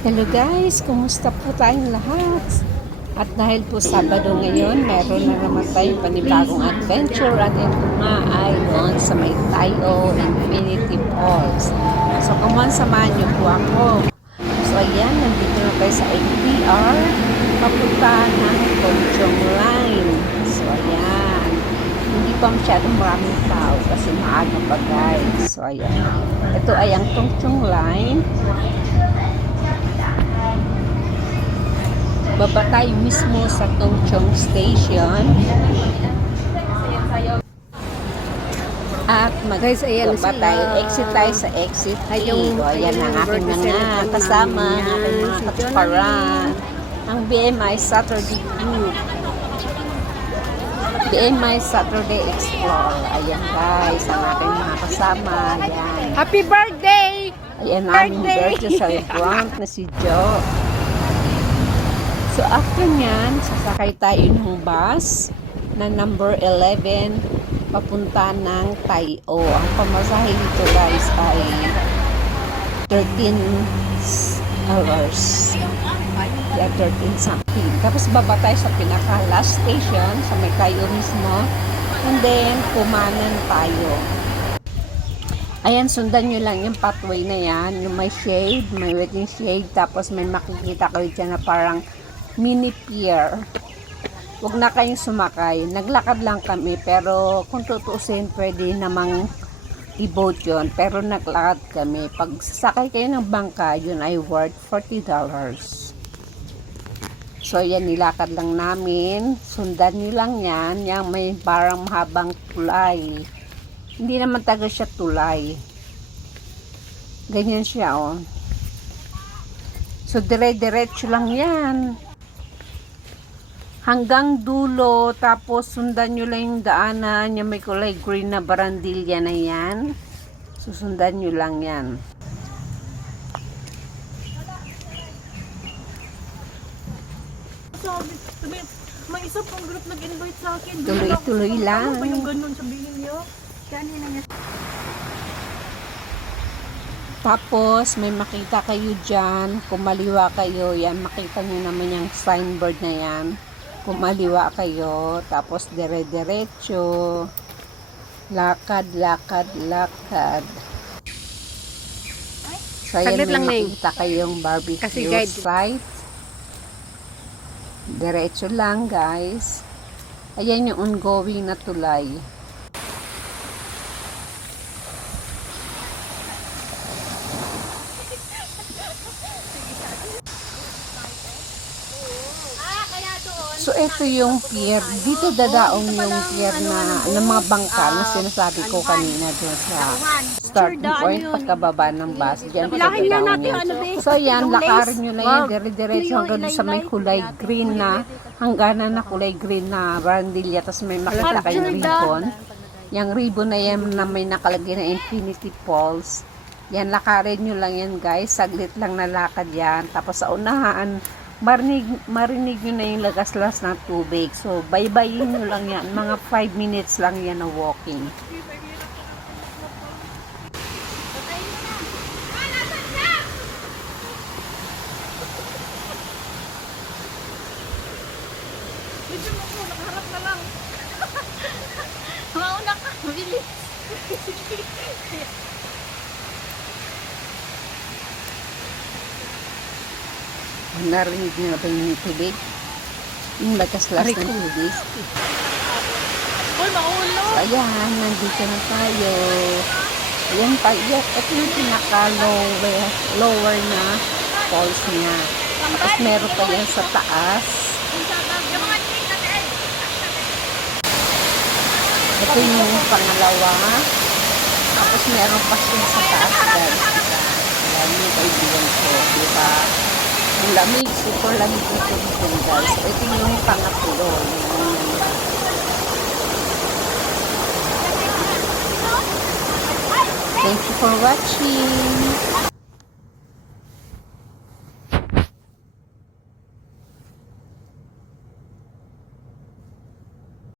Hello guys, kumusta po tayong lahat? At dahil po Sabado ngayon, meron na naman tayong panibagong adventure at ito nga ay doon sa may Tayo Infinity Falls. So come on, samahan niyo po ako. So ayan, nandito na tayo sa ATR, papunta ng Tongchong Line. So ayan, hindi pa masyadong maraming tao kasi maaga pa guys. So ayan, ito ay ang Tongchong Line. Baba tayo mismo sa Tongchong Station. At magbaba tayo. Exit tayo sa exit 3. O, ayan ang aking mga kasama, ang aking mga katuparan. Ang BMI Saturday Group. BMI Saturday Explore. Ayan guys, ang aking mga kasama. Ayan. Happy birthday! Ayan ang aming birthday celebrant na si Joe. So after nyan, sasakay tayo ng bus na number 11 papunta ng Tayo. Ang pamasahe dito guys ay 13 hours. Yeah, 13 something. Tapos baba tayo sa pinaka last station sa may Tayo mismo. And then kumanan tayo. Ayan, sundan nyo lang yung pathway na yan. Yung may shade, may waiting shade. Tapos may makikita kayo dyan na parang mini pier. Huwag na kayong sumakay. Naglakad lang kami pero kung tutuusin pwede namang i-boat yun. Pero naglakad kami. Pag sasakay kayo ng bangka, yun ay worth $40. So yan, nilakad lang namin. Sundan nyo lang yan. Yang may parang mahabang tulay. Hindi naman taga siya tulay. Ganyan siya oh. So dire-diretso lang yan. Hanggang dulo, tapos sundan nyo lang yung daanan, yung may kulay green na barandilya na yan. Susundan nyo lang yan. May isa pong group nag-invite sa akin. Tuloy-tuloy lang. Ano ba yung ganun sabihin niyo? Kanina niya. Tapos, may makita kayo dyan. Kumaliwa kayo, yan. Makita nyo naman yung signboard na yan. Kumaliwa kayo. Tapos, dire-diretso. Lakad, lakad, lakad. So, yan, may makita kayong barbecue site. Diretso lang, guys. Ayan yung ongoing na tulay. So, ito yung pier. Dito dadaong yung pier na ng mga bangka na sinasabi ko kanina doon sa starting point pagkababa ng bus. Diyan dadaong yan. So, yan, lakarin nyo na yan. Dire-diretso hanggang sa may kulay green na hangganan na kulay green na barandilya. Tapos may makita kayong ribbon. Yung ribbon na yan na may nakalagay na Infinity Falls. Yan, lakarin nyo lang yan guys. Saglit lang na lakad yan. Tapos sa unahan, marinig nyo na yung lagaslas ng tubig. So, baybayin nyo lang yan. Mga 5 minutes lang yan na walking. Medyo mo po, nakaharap na lang. Mauna ka, bilis. Narinig nyo na ba yung tubig? Yung lagaslas ng tubig. Uy, maulo. So, ayan, nandito na tayo. Ayan pa, ito yung pinaka-lower na falls niya. Tapos meron pa yan sa taas. Ito yung pangalawa. Tapos meron pa siya sa taas, guys. Ayan yung kaibigan ko, diba? Ang lamig, super lamig dito guys. Ito yung pangatlo. Thank you for watching.